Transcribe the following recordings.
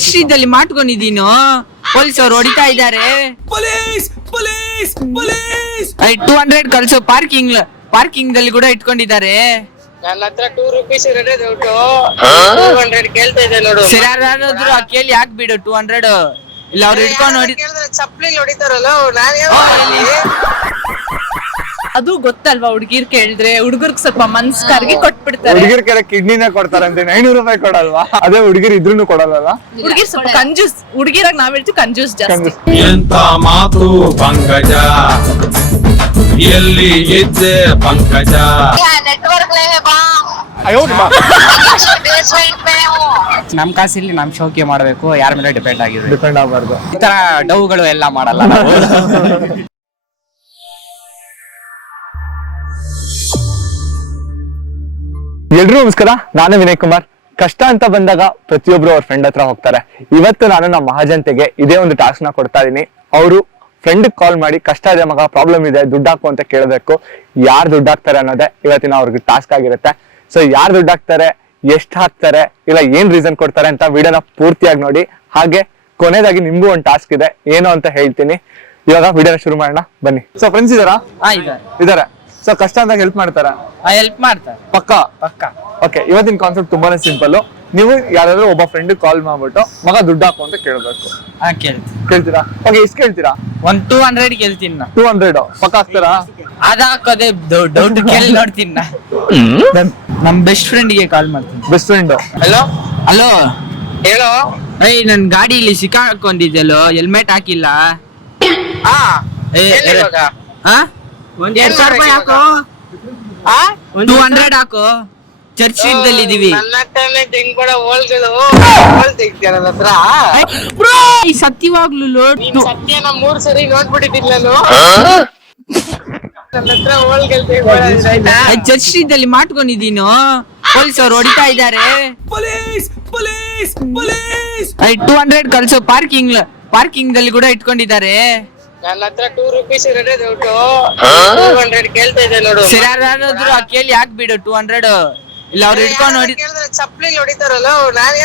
ಚರ್ಚಿದಲ್ಲಿ ಮಾಡ್ಕೊಂಡಿದ್ದೀನು. Police ಅವ್ರು ಹೊಡಿತಾ ಇದ್ದಾರೆ. 200 ಕಳ್ಸೋ. ಪಾರ್ಕಿಂಗ್ ದಲ್ಲಿ ಕೂಡ ಇಟ್ಕೊಂಡಿದ್ದಾರೆ. ನನ್ನ ಹತ್ರ 2 ರೂಪೀಸ್ ಇರೋದೇ ದುಡ್ಡು. 200 ಕೇಳ್ತಾ ಇದೆ ನೋಡು. ಸರಿ ಯಾರಾದ್ರೂ ಕೇಳಿ ಯಾಕೆ ಬಿಡು 200. ಇಲ್ಲ ಅವ್ರು ಇಟ್ಕೊಂಡು ನೋಡಿ ಚಪ್ಪಲಿ ಹೊಡಿತಾರಲ್ಲ ನಾನೇ ಅದು ಗೊತ್ತಲ್ವಾ, ಹುಡುಗಿರ್ ಕೇಳಿದ್ರೆ ಹುಡುಗರ್ಗ್ ಸ್ವಲ್ಪ ಮನ್ಸ್ ಕರ್ಗಿ ಕೊಟ್ಬಿಡ್ತಾರೆ. ಹುಡುಗಿರ್ ಕೆಲ ಕಿಡ್ನಿನ ಕೊಡ್ತಾರಂತೆ, 500 ರೂಪಾಯಿ ಕೊಡಲ್ವಾ? ಅದೇ ಹುಡುಗಿರ್ ಇದ್ರೂ ಕೊಡಲ್ಲ. ಹುಡುಗಿರ್ ಸ್ವಲ್ಪ ಕಂಜೂಸ್, ಹುಡುಗಿರಾಗ ನಾವ್ ಹೇಳ್ತೀವಿ ಕಂಜೂಸ್ ಜಾಸ್ತಿ. ಎಂತ ಮಾತು ಪಂಕಜ, ಎಲ್ಲಿ ಇದ್ದೆ ಪಂಕಜ. ನಮ್ ಕಾಸಿಲ್ಲಿ ನಮ್ ಶೋಕಿ ಮಾಡ್ಬೇಕು, ಯಾರ ಮೇಲೆ ಡಿಪೆಂಡ್ ಆಗಬಾರ್ದು. ಈ ತರ ಡೌಗಳು ಎಲ್ಲ ಮಾಡಲ್ಲ ನಾವು. ಎಲ್ರೂ ನಮಸ್ಕಾರ, ನಾನು ವಿನಯ್ ಕುಮಾರ್. ಕಷ್ಟ ಅಂತ ಬಂದಾಗ ಪ್ರತಿಯೊಬ್ರು ಅವ್ರ ಫ್ರೆಂಡ್ ಹತ್ರ ಹೋಗ್ತಾರೆ. ಇವತ್ತು ನಾನು ನಮ್ಮ ಮಹಾಜನತೆಗೆ ಇದೇ ಒಂದು ಟಾಸ್ಕ್ ನ ಕೊಡ್ತಾ ಇದೀನಿ. ಅವರು ಫ್ರೆಂಡ್ ಕಾಲ್ ಮಾಡಿ ಕಷ್ಟ ಇದೆ ಮಗ, ಪ್ರಾಬ್ಲಮ್ ಇದೆ, ದುಡ್ಡು ಹಾಕು ಅಂತ ಕೇಳಬೇಕು. ಯಾರು ದುಡ್ಡು ಹಾಕ್ತಾರೆ ಅನ್ನೋದೇ ಇವತ್ತಿನ ಅವ್ರಿಗೆ ಟಾಸ್ಕ್ ಆಗಿರುತ್ತೆ. ಸೊ ಯಾರು ದುಡ್ಡು ಹಾಕ್ತಾರೆ, ಎಷ್ಟು ಹಾಕ್ತಾರೆ, ಇಲ್ಲ ಏನ್ ರೀಸನ್ ಕೊಡ್ತಾರೆ ಅಂತ ವಿಡಿಯೋನ ಪೂರ್ತಿಯಾಗಿ ನೋಡಿ. ಹಾಗೆ ಕೊನೆಯದಾಗಿ ನಿಮ್ಗೂ ಒಂದು ಟಾಸ್ಕ್ ಇದೆ, ಏನು ಅಂತ ಹೇಳ್ತೀನಿ. ಇವಾಗ ವಿಡಿಯೋನ ಶುರು ಮಾಡೋಣ ಬನ್ನಿ. ಸೊ ಫ್ರೆಂಡ್ಸ್ ಇದಾರಾ? ಇದಾರೆ. ಸೊ ಕಷ್ಟ ಅಂದಾಗ ಹೆಲ್ಪ್ ಮಾಡ್ತಾರಾ? ಹೆಲ್ಪ್ ಮಾಡ್ತಾರೆ ಪಕ್ಕ. ಓಕೆ, ಇವತ್ತಿನ ಕಾನ್ಸೆಪ್ಟ್ ತುಂಬಾನೇ ಸಿಂಪಲ್. ನೀವು ಯಾರಾದ್ರೂ ಒಬ್ಬ ಫ್ರೆಂಡ್ ಕಾಲ್ ಮಾಡ್ಬಿಟ್ಟು ಮಗ ದುಡ್ಡು ಹಾಕು ಅಂತ ಕೇಳ್ಬೇಕು. ಕೇಳ್ತೀರಾ? ಓಕೆ, ಎಷ್ಟು ಕೇಳ್ತೀರಾ? 200 ಕೇಳ್ತೀನಿ ನಾ. 200 ಪಕ್ಕ ಹಾಕ್ತಾರಾ? ಅದ ಹಾಕೋದೇ ಡೌಟ್ ಕೇಳಿ ನೋಡ್ತೀನಿ ನಾ. ನಮ್ ಬೆಸ್ಟ್ ಫ್ರೆಂಡ್ ಗೆ ಕಾಲ್ ಮಾಡ್ತೀನಿ. Best friend. ಹಲೋ ಹೇಳೋ. ನನ್ ಗಾಡಿಲಿ ಸಿಕ್ಕಾಕೊಂಡಿದ್ದೆಲ್ಲೋ, ಹೆಲ್ಮೆಟ್ ಹಾಕಿಲ್ಲ. ಒಂದ್ 200 ರೂಪಾಯಿ ಹಾಕು. 200 ಹಾಕು. ಚರ್ಚಿದಲ್ಲಿ ಇದೀವಿ. ನನ್ನ ಹತ್ರನೇ ತೆಂಗ್ಬೇಡ ಹೋಲ್ಗಳು ತೆಗ್ತೀಯ ನನ್ನ ಹತ್ರ. ಸತ್ಯವಾಗ್ಲು ಸತ್ಯನ 3 ಸರಿ ನೋಡ್ಬಿಟ್ಟಿದ್ದೀನಿ ನಾನು. ನನ್ನ ಹತ್ರ ಹೋಲ್ಗಳು ತೆಗ್ಬೇಡ. ಚರ್ಚಿದಲ್ಲಿ ಮಾಡ್ಕೊಂಡಿದ್ದೀನು. ಪೊಲೀಸ್ ಅವ್ರು ಹೊಡಿತಾ ಇದ್ದಾರೆ. 200 ಕಳ್ಸೋ. ಪಾರ್ಕಿಂಗ್ ದಲ್ಲಿ ಕೂಡ ಇಟ್ಕೊಂಡಿದ್ದಾರೆ. ನನ್ನ ಹತ್ರ 2 ರೂಪೀಸ್ ಇರೋದೇ ದುಡ್ಡು. 200 ಕೇಳ್ತಾ ಇದೆ ನೋಡು. ಸರಿ ಯಾರಾದ್ರೂ ಕೇಳಿ ಯಾಕೆ ಬಿಡು 200. ಇಲ್ಲ ಅವ್ರು ಇಟ್ಕೊಂಡು ನೋಡಿ ಚಪ್ಪಲಿ ಹೊಡಿತಾರಲ್ಲ ನಾನೇ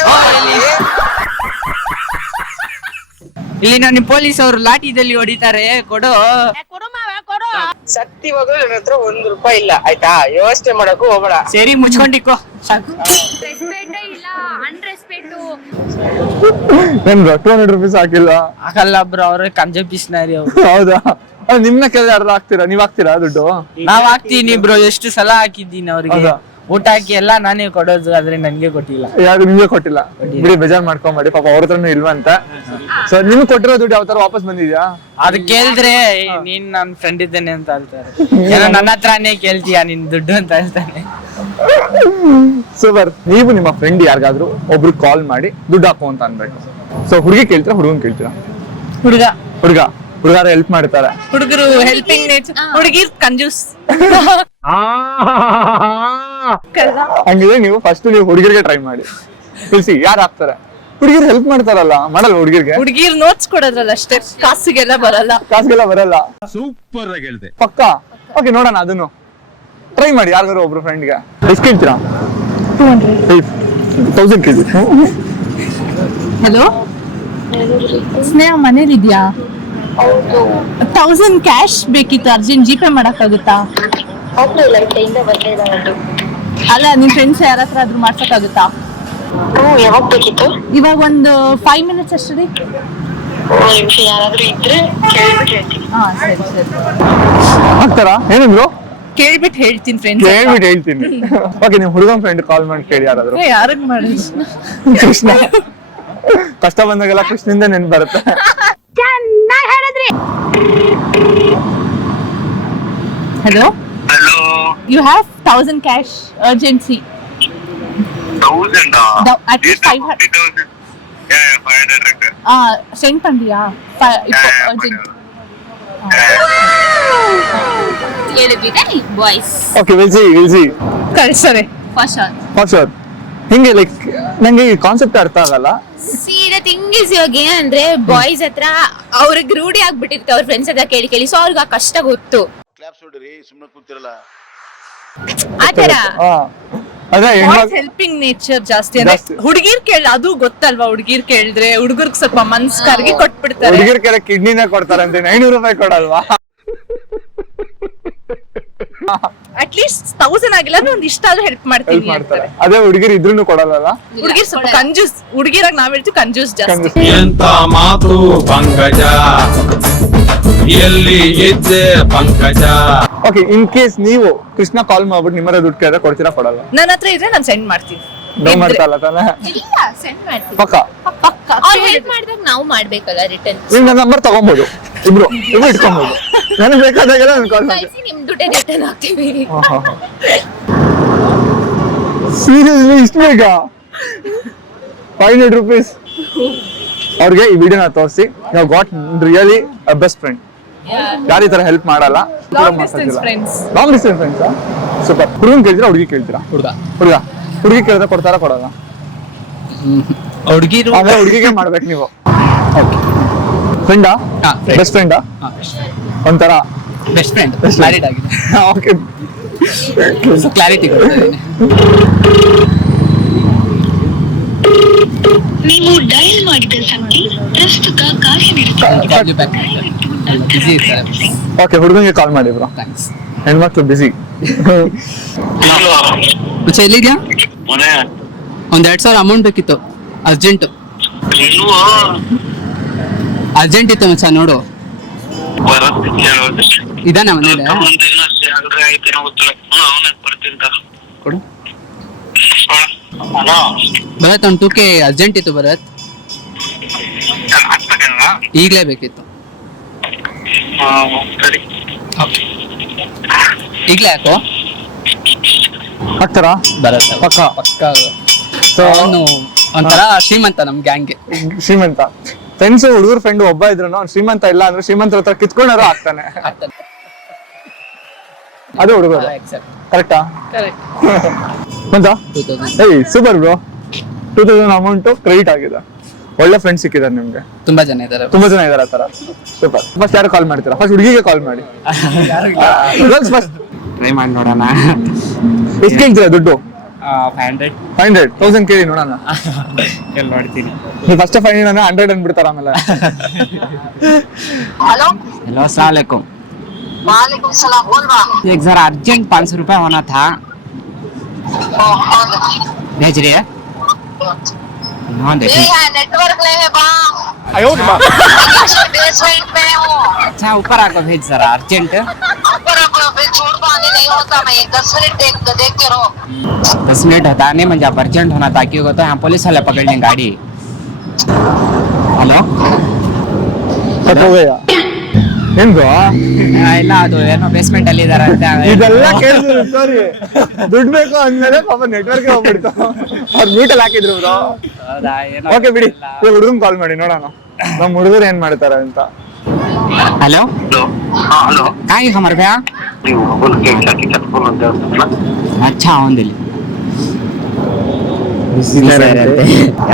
ಇಲ್ಲಿ ನಾನು ಪೊಲೀಸ್ ಅವರು ಲಾಠಿದಲ್ಲಿ ಹೊಡಿತಾರೆ. ಕೊಡು. ಸತ್ಯವಾಗ್ಲೂ ನನ್ನ ಹತ್ರ 1 ರೂಪಾಯಿ ಇಲ್ಲ, ಆಯ್ತಾ? ಯೋಚನೆ ಮಾಡಕ್ಕೂ ಹೋಗ್ಬೇಡ. ಸರಿ ಮುಚ್ಕೊಂಡಿಕ್ಕೋ. ನನ್ 200 ರೂಪೀಸ್ ಹಾಕಿಲ್ಲ. ಆಗಲ್ಲ ಬ್ರೋ, ಅವ್ರ ಕಂಜೆ ಪಿಸ್ನಾರಿ ಅವ್ರು. ಹೌದಾ? ನಿಮ್ನ ಕೆಲ ಯಾರು ಹಾಕ್ತೀರಾ? ನೀವ್ ಹಾಕ್ತೀರಾ ದುಡ್ಡು? ನಾವ್ ಹಾಕ್ತೀನಿ ಬ್ರೋ, ಎಷ್ಟು ಸಲ ಹಾಕಿದ್ದೀನಿ ಅವ್ರಿಗೆ. ಊಟ ಹಾಕಿ ಎಲ್ಲ ನಾನೇ ಕೊಡೋದು, ಆದ್ರೆ ನನ್ಗೆ ಕೊಟ್ಟಿಲ್ಲ. ಯಾರು ನಿಮ್ಗೆ ಕೊಟ್ಟಿಲ್ಲ? ಬಿಡಿ, ಬೇಜಾರ್ ಮಾಡ್ಕೊಂಬೇಡಿ, ಪಾಪ ಅವ್ರ ಹತ್ರನೂ ಇಲ್ವಂತ. ಸೊ ನಿಮ್ಗೆ ಕೊಟ್ಟಿರೋ ದುಡ್ಡು ಯಾವ ತರ ವಾಪಸ್ ಬಂದಿದ್ಯಾ? ಅದ್ ಕೇಳಿದ್ರೆ ನೀನ್ ನನ್ ಫ್ರೆಂಡ್ ಇದ್ದೇನೆ ಅಂತ ಹೇಳ್ತಾರೆ. ಏನೋ ನನ್ನ ಹತ್ರನೇ ಕೇಳ್ತೀಯ ನಿನ್ ದುಡ್ಡು ಅಂತ ಹೇಳ್ತಾನೆ. ಸೂಪರ್. ನೀವು ನಿಮ್ಮ ಫ್ರೆಂಡ್ ಯಾರಿಗಾದ್ರೂ ಒಬ್ರು ಕಾಲ್ ಮಾಡಿ ದುಡ್ಡು ಹಾಕು ಅಂತ ಅನ್ಬೇಕು. ಸೊ ಹುಡುಗಿ ಕೇಳ್ತೀರಾ, ಹುಡುಗನ್ ಕೇಳ್ತೀರಾ? ಹುಡುಗಾರ ಹೆಲ್ಪ್ ಮಾಡ್ತಾರೆ. ಹುಡುಗರು ಹೆಲ್ಪಿಂಗ್ ನೇಚರ್, ಹುಡುಗಿರ್ ಕಂಜೂಸ್. ಹಂಗಿದ್ರೆ ನೀವು ಫಸ್ಟ್ ನೀವು ಹುಡುಗಿರಿಗೆ ಟ್ರೈ ಮಾಡಿ, ತಿಳಿಸಿ ಯಾರು ಹಾಕ್ತಾರೆ. ಹುಡುಗಿರ್ ಹೆಲ್ಪ್ ಮಾಡ್ತಾರಲ್ಲ, ಮಾಡಲ್ಲ ಹುಡುಗಿರ್ಗೆ? ಹುಡುಗಿರ್ ನೋಟ್ಸ್ ಕೊಡೋದ್ರಲ್ಲ ಅಷ್ಟೇ, ಕಾಸಿಗೆಲ್ಲ ಬರಲ್ಲ. ಸೂಪರ್ ಆಗಿ ಹೇಳ್ದೆ. ಪಕ್ಕ. ಓಕೆ, ನೋಡೋಣ, ಅದನ್ನು ಟ್ರೈ ಮಾಡಿ. ಯಾರಿಗಾರು ಒಬ್ರು ಫ್ರೆಂಡ್ಗೆ ಎಷ್ಟು ಕೇಳ್ತೀರಾ? 1000 ಕೇಳಿ. ಹಲೋ ಸ್ನೇಹ, ಮನೇಲಿದ್ಯಾ? 1000 ಕ್ಯಾಶ್ ಬೇಕಿತ್ತು, ಅರ್ಜೆಂಟ್. ಜಿಪೇ ಮಾಡಕ್ಕಾಗುತ್ತಾ? ಅಲ್ಲ, ನಿಮ್ ಫ್ರೆಂಡ್ಸ್ ಯಾರ ಹತ್ರ ಆದ್ರೂ ಮಾಡ್ಸಕ್ಕಾಗುತ್ತಾ? ಯಾವಾಗ ಬೇಕಿತ್ತು? ಇವಾಗ ಒಂದು 5 ಮಿನಿಟ್ಸ್ ಅಷ್ಟೇ. ಯಾರಾದ್ರೂ ಇದ್ರೆ ಕೇಳ್ಬಿಟ್ಟು ಹಾ, ಸರಿ. ಹಾಕ್ತಾರಾ? ಏನಿದ್ರು ಕೇಳ್ಬಿಟ್ಟು ಹೇಳ್ತೀನಿ ಫ್ರೆಂಡ್ಸ್. ಕೇಳ್ಬಿಟ್ಟು ಹೇಳ್ತೀನಿ. ಓಕೆ, ನೀವು ಹುಡುಗನ್ ಫ್ರೆಂಡ್ ಕಾಲ್ ಮಾಡಿ ಕೇಳಿ ಯಾರಾದ್ರೂ. ಯಾರಿಗ್ ಮಾಡಿ? ಕೃಷ್ಣ. ಕಷ್ಟ ಬಂದಾಗೆಲ್ಲ ಕೃಷ್ಣದಿಂದ ನೆನ್ಪು ಬರುತ್ತೆ. Hello? You have 1000 cash urgency. 1000 At least 500. Yeah, 500. Send pandriya? Urgent. Boys. Okay, we'll see. ಕಳ್ಸರೆ. For sure. ಹಿಂಗೆ ಲೈಕ್ ನಂಗೆ ಈ ಕಾನ್ಸೆಪ್ಟ್ ಅರ್ಥ ಆಗಲ್ಲ. See, the thing is ಇವಾಗ ಏನಂದ್ರೆ ಬಾಯ್ಸ್ ಹತ್ರ ಅವ್ರಿಗೆ ರೂಢಿ ಆಗ್ಬಿಟ್ಟಿರುತ್ತೆ ಅವ್ರ ಫ್ರೆಂಡ್ಸ್ ಹತ್ರ ಕೇಳಿ. ಸೊ ಅವ್ರಿಗೆ ಆ ಕಷ್ಟ ಗೊತ್ತು. ಕ್ಲಾಪ್ಸ್ ಹೊಡ್ರಿ, ಸುಮ್ಮನೆ ಕೂತಿರಲ್ಲ. ಆತರ ಅದೇ ಹೆಲ್ಪಿಂಗ್ ನೇಚರ್ ಜಾಸ್ತಿ ಅಂದ್ರೆ ಜಾಸ್ತಿ. ಹುಡುಗಿರ್ ಕೇಳ ಅದು ಗೊತ್ತಲ್ವಾ, ಹುಡುಗಿರ್ ಕೇಳಿದ್ರೆ ಹುಡುಗರ್ಗ್ ಸ್ವಲ್ಪ ಮನ್ಸ್ ಕರ್ಗಿ ಕೊಟ್ಬಿಡ್ತಾರೆ. ಹುಡುಗಿರ್ ಕೆಲ ಕಿಡ್ನಿನೇ ಕೊಡ್ತಾರಂತೆ, 900 ರೂಪಾಯಿ ಕೊಡಲ್ವಾ? ಅಟ್ಲೀಸ್ಟ್ 1000 ಆಗಿಲ್ಲ ಅಂದ್ರೆ ಒಂದ್ ಇಷ್ಟ ಆದ್ರೂ ಹೆಲ್ಪ್ ಹೆಲ್ಪ್ ಮಾಡ್ತೀನಿ ಮಾಡ್ತಾರೆ. ಅಂತಾರೆ. ಅದೇ ಹುಡುಗಿರ್ ಇದ್ರೂನು ಕೊಡಲ್ಲ. ಹುಡುಗಿರ್ ಸ್ವಲ್ಪ ಕಂಜೂಸ್, ಹುಡುಗಿರಾಗ ನಾವ್ ಹೇಳ್ತೀವಿ ಕಂಜೂಸ್ ಜಾಸ್ತಿ. ಎಂತ ಮಾತು ಪಂಕಜ, ಎಲ್ಲಿ ಇದ್ದೆ ಪಂಕಜ. ಓಕೆ, ಇನ್ ಕೇಸ್ ನೀವು ಕೃಷ್ಣ ಕಾಲ್ ಮಾಡ್ಬಿಟ್ಟು ನಿಮ್ಮರ ದುಡ್ಡು ಕೇಳಿದ್ರೆ ಕೊಡ್ತೀರಾ ಕೊಡಲ್ಲ? ನನ್ನ ಹತ್ರ ಇದ್ರೆ ನಾನು ಸೆಂಡ್ ಮಾಡ್ತೀನಿ. ನೋ ಮಾಡ್ತಲ್ಲ ತಾನೆ? ಇಲ್ಲ ಸೆಂಡ್ ಮಾಡ್ತೀವಿ. ಪಕ್ಕ ಅವ್ರು ಹೆಲ್ಪ್ ಮಾಡಿದಾಗ ನಾವು ಮಾಡ್ಬೇಕಲ್ಲ ರಿಟರ್ನ್. ನೀವು ನನ್ನ ನಂಬರ್ ತಗೊಬೋದು, ಇಬ್ರು ಇಟ್ಕೊಬೋದು. ನನಗೆ ಬೇಕಾದಾಗೆಲ್ಲ ನಾನು ಕಾಲ್ ಮಾಡ್ತೀನಿ. ಕಳ್ಸಿ ನಿಮ್ ದುಡ್ಡೇ ರಿಟರ್ನ್ ಹಾಕ್ತೀವಿ. ಸೀರಿಯಸ್ಲಿ ಇಷ್ಟು ಬೇಗ? 500 ರೂಪೀಸ್ ಅವ್ರಿಗೆ ಈ ವಿಡಿಯೋನ ತೋರಿಸಿ, ನಾವು got really a best friend. ಯಾರು ಈ ತರ ಹೆಲ್ಪ್ ಮಾಡಲ್ಲ. Long distance friends. Long distance ಫ್ರೆಂಡ್ಸಾ? ಸೂಪರ್. ಹುಡುಗನ್ ಕೇಳ್ತೀರಾ ಹುಡುಗಿ ಕೇಳ್ತೀರಾ? ಹುಡುಗಿ ಕೇಳಿದ್ರೆ ಕೊಡ್ತಾರಾ ಕೊಡಲ್ಲ? ಹುಡುಗಿರು ಆಮೇಲೆ ಹುಡುಗಿಗೆ ಮಾಡ್ಬೇಕು ನೀವು. ಫ್ರೆಂಡಾ? ಬೆಸ್ಟ್ ಫ್ರೆಂಡಾ? ಒಂಥರ ಬೆಸ್ಟ್ ಫ್ರೆಂಡ್, ಮ್ಯಾರಿಡ್ ಆಗಿದೆ. ಓಕೆ, ಕ್ಲಾರಿಟಿ ಕೊಡ್ತೀನಿ. ನೀವು ಡಯಲ್ ಮಾಡಿದ ಸಂಖ್ಯೆ ಪ್ರಸ್ತುತ ಕಾರ್ಯನಿರ್ವಹಿಸುತ್ತಿದೆ. ಬಿಸಿ ಸರ್. ಓಕೆ, ಹುಡುಗನಿಗೆ ಕಾಲ್ ಮಾಡಿ ಬ್ರೋ. ಥ್ಯಾಂಕ್ಸ್. ಹೆಣ್ಮಕ್ಳು ಬಿಸಿ. ಮಚ್ಚ ಎಲ್ಲಿದ್ಯಾ? ಮನೆ ಒಂದ್ 2000 ಅಮೌಂಟ್ ಬೇಕಿತ್ತು, ಅರ್ಜೆಂಟ್ ಇತ್ತು ಮಚ್ಚ, ನೋಡು. ಇದಾನ ಮನೇಲಿ? ಕೊಡು. ಭರತ್ ಒಂದು 2K ಅರ್ಜೆಂಟ್ ಇತ್ತು ಭರತ್, ಈಗಲೇ ಬೇಕಿತ್ತು. ಈಗಲೇ ಯಾಕೋ ಹಾಕ್ತಾರಾ? ಭರತ್ ಪಕ್ಕ ಪಕ್ಕ. ಸೊ ಅವನು ಒಂಥರ ಶ್ರೀಮಂತ ನಮ್ ಗ್ಯಾಂಗ್ಗೆ. ಶ್ರೀಮಂತ ಫ್ರೆಂಡ್ಸ್, ಹುಡುಗರು ಫ್ರೆಂಡ್ ಒಬ್ಬ ಇದ್ರು ಅವ್ನು ಶ್ರೀಮಂತ ಇಲ್ಲ ಅಂದ್ರೆ ಶ್ರೀಮಂತರ ಹತ್ರ ಕಿತ್ಕೊಂಡಾರು ಆಗ್ತಾನೆ. ಅದು ಹುಡುಗರು ಕರೆಕ್ಟಾ? ಅಂತ ಏಯ್ ಸೂಪರ್ ಬ್ರೋ. 2000 ಅಮೌಂಟ್ ಕ್ರೆಡಿಟ್ ಆಗಿದೆ. ಒಳ್ಳೆ ಫ್ರೆಂಡ್ಸ್ ಸಿಕ್ಕಿದ್ದಾರೆ ನಿಮ್ಗೆ. ತುಂಬಾ ಜನ ಇದಾರೆ. ತುಂಬಾ ಜನ ಇದಾರೆ ಆ ತರ. ಸೂಪರ್. ಫಸ್ಟ್ ಯಾರು ಕಾಲ್ ಮಾಡ್ತೀರಾ? ಫಸ್ಟ್ ಹುಡುಗಿಗೆ ಕಾಲ್ ಮಾಡಿ. ಗರ್ಲ್ಸ್ ಫಸ್ಟ್ ಟ್ರೈ ಮಾಡಿ ನೋಡೋಣ. ಎಷ್ಟು ಕೇಳ್ತೀರಾ ದುಡ್ಡು? 500 1000 ಕೇಳಿ ನೋಡೋಣ. ಎಲ್ಲಿ ನೋಡ್ತೀನಿ. ನೀವು ಫಸ್ಟ್ 500 100 ಅನ್ಬಿಡ್ತಾರ ಆಮೇಲೆ. हेलो हेलो अस्सलाम वालेकुम। वालेकुम सलाम, बोल रहा एक जरा अर्जेंट 500 रुपए होना था, भेज रही है? हाँ नहीं देखिए। है, नेटवर्क नहीं है बा। बेसमेंट में हूँ। अच्छा ऊपर आकर भेज जरा अर्जेंट। ऊपर अपना फिर छोड़ पानी नहीं होता, मैं 10 मिनट देख के रहो। 10 मिनट होता नहीं, मुझे अब अर्जेंट होना था, क्यों तो यहाँ पुलिस वाले पकड़ लें गाड़ी। हेलो ಕಟ್ಟೋಗಯ್ಯ ಏನ್ ಬ್ರೋ? ಇಲ್ಲ ಅದು ಏನೋ ಬೇಸ್ಮೆಂಟ್ ಅಲ್ಲಿ ಇದಾರೆ ಅಂತ. ಇದೆಲ್ಲ ಕೇಳಿದ್ರು ಸಾರಿ. ದುಡ್ಡು ಬೇಕು ಅಂದ್ಮೇಲೆ ಪಾಪ ನೆಟ್ವರ್ಕ್ ಹೋಗ್ಬಿಡ್ತು. ಅವ್ರು ಮ್ಯೂಟಲ್ಲಿ ಹಾಕಿದ್ರು ಬ್ರೋ. ಹೌದಾ? ಏನೋ ಓಕೆ ಬಿಡಿ, ಹುಡುಗನ್ ಕಾಲ್ ಮಾಡಿ ನೋಡೋಣ ನಮ್ಮ ಹುಡುಗರು ಏನ್ ಮಾಡ್ತಾರೆ ಅಂತ. हेलो ಹಲೋ, कहाँ है हमारे भैया? ನೀವು अच्छा ಒಂದಿಲ್ಲಿ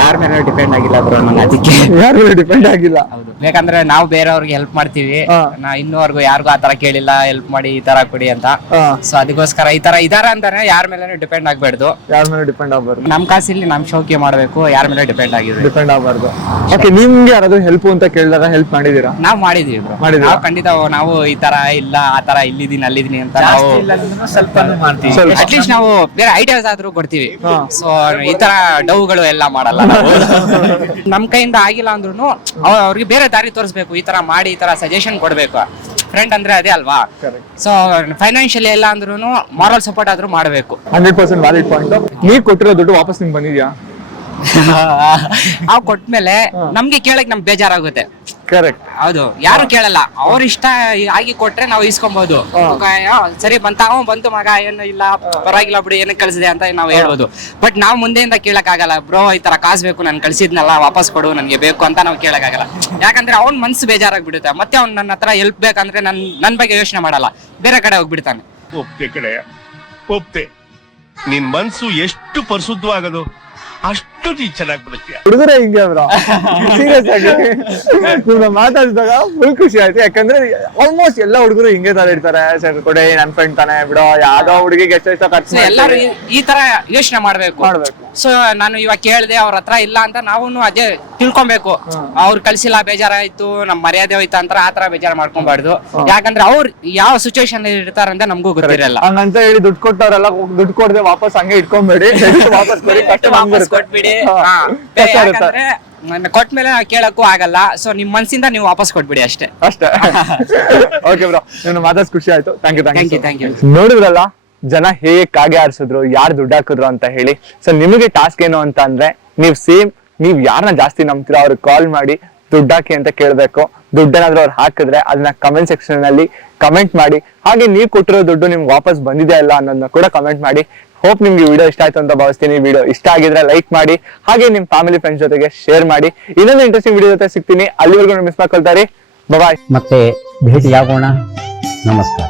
ಯಾರ ಮೇಲೆ ಡಿಪೆಂಡ್ ಆಗಿಲ್ಲ ಬ್ರೋ, ನಂಗೆ ಅದಕ್ಕೆ. ಯಾರು ಡಿಪೆಂಡ್ ಆಗಿಲ್ಲ. ಹೌದು, ಬೇಕಂದ್ರೆ ನಾವು ಬೇರೆಯವ್ರಿಗೆ ಹೆಲ್ಪ್ ಮಾಡ್ತೀವಿ. ನಾ ಇನ್ನೂವರೆಗೂ ಯಾರಿಗೂ ಆತರ ಕೇಳಿಲ್ಲ ಹೆಲ್ಪ್ ಮಾಡಿ ಈ ತರ ಕೊಡಿ ಅಂತ. ಸೊ ಅದಕ್ಕೋಸ್ಕರ ಈ ತರ ಇದಾರ ಅಂತಾನೆ ಯಾರ ಮೇಲೆ ಡಿಪೆಂಡ್ ಆಗ್ಬಾರ್ದು. ಯಾರ ಮೇಲೆ ಡಿಪೆಂಡ್ ಆಗ್ಬಾರ್ದು. ನಮ್ ಕಾಸಿಲ್ಲಿ ನಮ್ ಶೋಕಿ ಮಾಡ್ಬೇಕು, ಯಾರ ಮೇಲೆ ಡಿಪೆಂಡ್ ಆಗಿದ್ರೆ ಡಿಪೆಂಡ್ ಆಗ್ಬಾರ್ದು. ಓಕೆ, ನಿಮ್ಗೆ ಯಾರಾದ್ರೂ ಹೆಲ್ಪ್ ಅಂತ ಕೇಳಿದಾಗ ಹೆಲ್ಪ್ ಮಾಡಿದೀರಾ? ನಾವ್ ಮಾಡಿದೀವಿ ಬ್ರೋ. ಮಾಡಿದೀರಾ? ನಾವು ಖಂಡಿತ ನಾವು ಈ ತರ ಇಲ್ಲ ಆ ತರ ಇಲ್ಲಿದೀನಿ ಅಲ್ಲಿದೀನಿ ಅಂತ ನಾವು ಸ್ವಲ್ಪ ಮಾಡ್ತೀವಿ. ಸ್ವಲ್ಪ. ಅಟ್ಲೀಸ್ಟ್ ನಾವು ಬೇರೆ ಐಡಿಯಾಸ್ ಆದ್ರೂ ಕೊಡ್ತೀವಿ. ಸೊ ಈ ತರ ಡೌಗಳು ಎಲ್ಲ ಮಾಡಲ್ಲ ನಾವು. ನಮ್ ಕೈಯಿಂದ ಆಗಿಲ್ಲ ಅಂದ್ರೂ ಅವ್ರಿಗೆ ಬೇರೆ ದಾರಿ ತೋರಿಸ್ಬೇಕು, ಈ ತರ ಮಾಡಿ ಈ ತರ ಸಜೆಷನ್ ಕೊಡ್ಬೇಕು. ಫ್ರೆಂಡ್ ಅಂದ್ರೆ ಅದೇ ಅಲ್ವಾ? ಸೊ ಫೈನಾನ್ಷಿಯಲಿ ಎಲ್ಲ ಅಂದ್ರೂ ಮಾರಲ್ ಸಪೋರ್ಟ್ ಆದ್ರೂ ಮಾಡ್ಬೇಕು. 100% ವ್ಯಾಲಿಡ್ ಪಾಯಿಂಟ್. ನೀವ್ ಕೊಟ್ಟಿರೋ ದುಡ್ಡು ವಾಪಸ್ ನಿಮ್ಗೆ ಬಂದಿದ್ಯಾ? ನಾವ್ ಕೊಟ್ಮೇಲೆ ನಮ್ಗೆ ಕೇಳಕ್ ನಮ್ಗೆ ಬೇಜಾರಾಗುತ್ತೆ. ಕರೆಕ್ಟ್. ಹೌದು, ಯಾರು ಕೇಳಲ್ಲ, ಅವ್ರ ಇಷ್ಟ ಆಗಿ ಕೊಟ್ರೆ ನಾವು ಇಸ್ಕೊಬಹುದು. ಸರಿ ಬಂತು ಮಗ, ಏನು ಇಲ್ಲ ಪರವಾಗಿಲ್ಲ ಬಿಡು, ಏನಕ್ಕೆ ಕಳ್ಸಿದೆ ಅಂತ ನಾವು ಹೇಳ್ಬೋದು. ಬಟ್ ನಾವು ಮುಂದೆಯಿಂದ ಕೇಳಕ್ ಆಗಲ್ಲ, ಬ್ರೋ ಈ ತರ ಕಾಸು ಬೇಕು, ನನ್ ಕಳ್ಸಿದ್ನಲ್ಲ ವಾಪಸ್ ಕೊಡು, ನನ್ಗೆ ಬೇಕು ಅಂತ ನಾವು ಕೇಳಕ್ ಆಗಲ್ಲ. ಯಾಕಂದ್ರೆ ಅವ್ನ್ ಮನ್ಸು ಬೇಜಾರಾಗ್ಬಿಡುತ್ತೆ. ಮತ್ತೆ ಅವ್ನ್ ನನ್ನ ಹತ್ರ ಹೆಲ್ಪ್ ಬೇಕಂದ್ರೆ ನನ್ ಬಗ್ಗೆ ಯೋಚನೆ ಮಾಡಲ್ಲ, ಬೇರೆ ಕಡೆ ಹೋಗ್ಬಿಡ್ತಾನೆ. ಒಪ್ತೆ ಕಡೆ ಒಪ್ತೆ. ನಿನ್ ಮನ್ಸು ಎಷ್ಟು ಪರಿಶುದ್ಧವಾಗದು, ಅಷ್ಟು ನೀನ್ ಚೆನ್ನಾಗಿ ಬಿಡುತ್ತೀಯ. ಹುಡುಗರೇ ಹಿಂಗೆ ಬ್ರೋ, ಸೀರಿಯಸ್ ಆಗಿ ನಿಮ್ನ ಮಾತಾಡಿದಾಗ ಫುಲ್ ಖುಷಿ ಆಯ್ತು. ಯಾಕಂದ್ರೆ ಆಲ್ಮೋಸ್ಟ್ ಎಲ್ಲ ಹುಡುಗರು ಹಿಂಗೆ ತರ ಇರ್ತಾರೆ, ಸರ್ ಕೊಡೆ ನನ್ ಫ್ರೆಂಡ್ ತಾನೆ ಬಿಡೋ, ಯಾವ್ದೋ ಹುಡುಗಿಗೆ ಎಷ್ಟೆಷ್ಟೋ ಖರ್ಚು ಎಲ್ಲರೂ ಈ ತರ ಯೋಚನೆ ಮಾಡ್ಬೇಕು. ಮಾಡ್ಬೇಕು. ಸೊ ನಾನು ಇವಾಗ ಕೇಳ್ದೆ ಅವ್ರ ಹತ್ರ ಇಲ್ಲ ಅಂತ ನಾವು ಅದೇ ತಿಳ್ಕೊಬೇಕು. ಅವ್ರು ಕಳ್ಸಿಲ್ಲ ಬೇಜಾರಾಯ್ತು, ನಮ್ ಮರ್ಯಾದೆ ಹೋಯ್ತು ಅಂತ ಆತರ ಬೇಜಾರ್ ಮಾಡ್ಕೊಬಾರ್ದು. ಯಾಕಂದ್ರೆ ಅವ್ರು ಯಾವ ಸಿಚುವೇಶನ್ ಇರ್ತಾರಂತ ನಮಗೂ ಗೊತ್ತಿರಲ್ಲ. ಹಂಗಂತ ಹೇಳಿ ದುಡ್ಡು ಕೊಟ್ಟವ್ರೆಲ್ಲ ದುಡ್ಡು ಕೊಡದೆ ವಾಪಸ್ ಹಂಗೆ ಇಟ್ಕೊಂಬೇಡಿ, ವಾಪಸ್ ಕೊಡಿ, ಕಷ್ಟ ವಾಪಸ್ ಕೊಟ್ಬಿಡಿ. ಯಾಕಂದ್ರೆ ಕೊಟ್ಮೇಲೆ ಕೇಳಕ್ಕೂ ಆಗಲ್ಲ. ಸೊ ನಿಮ್ ಮನ್ಸಿಂದ ನೀವು ವಾಪಸ್ ಕೊಟ್ಬಿಡಿ ಅಷ್ಟೇ. ಓಕೆ ಬ್ರೋ, ನಿನ್ನ ಮಾತಾಡ್ಸ್ ಖುಷಿ ಆಯ್ತು. Thank thank you. ನೋಡಿದ್ರಲ್ಲ ಜನ ಹೇಗೆ ಕಾಗೆ ಆರಿಸಿದ್ರು, ಯಾರು ದುಡ್ಡು ಹಾಕಿದ್ರು ಅಂತ ಹೇಳಿ. ಸೊ ನಿಮಗೆ ಟಾಸ್ಕ್ ಏನು ಅಂತ ಅಂದ್ರೆ, ನೀವ್ ಯಾರನ್ನ ಜಾಸ್ತಿ ನಂಬ್ತೀರಾ ಅವ್ರಿಗೆ ಕಾಲ್ ಮಾಡಿ ದುಡ್ಡು ಹಾಕಿ ಅಂತ ಕೇಳ್ಬೇಕು. ದುಡ್ಡೇನಾದ್ರೂ ಅವ್ರು ಹಾಕಿದ್ರೆ ಅದನ್ನ ಕಮೆಂಟ್ ಸೆಕ್ಷನ್ ಅಲ್ಲಿ ಕಮೆಂಟ್ ಮಾಡಿ. ಹಾಗೆ ನೀವು ಕೊಟ್ಟಿರೋ ದುಡ್ಡು ನಿಮ್ಗೆ ವಾಪಸ್ ಬಂದಿದೆ ಅಲ್ಲ ಅನ್ನೋದನ್ನ ಕೂಡ ಕಮೆಂಟ್ ಮಾಡಿ. ಹೋಪ್ ನಿಮ್ಗೆ ವಿಡಿಯೋ ಇಷ್ಟ ಆಯ್ತು ಅಂತ ಭಾವಿಸ್ತೀನಿ. ವಿಡಿಯೋ ಇಷ್ಟ ಆಗಿದ್ರೆ ಲೈಕ್ ಮಾಡಿ, ಹಾಗೆ ನಿಮ್ ಫ್ಯಾಮಿಲಿ ಫ್ರೆಂಡ್ಸ್ ಜೊತೆಗೆ ಶೇರ್ ಮಾಡಿ. ಇನ್ನೊಂದು ಇಂಟ್ರೆಸ್ಟಿಂಗ್ ವಿಡಿಯೋ ಜೊತೆ ಸಿಗ್ತೀನಿ. ಅಲ್ಲಿವರೆಗೂ ಮಿಸ್ ಮಾಡ್ಕೊಳ್ತಾರೆ. ಬಾಯ್. ಮತ್ತೆ ಭೇಟಿಯಾಗೋಣ. ನಮಸ್ಕಾರ.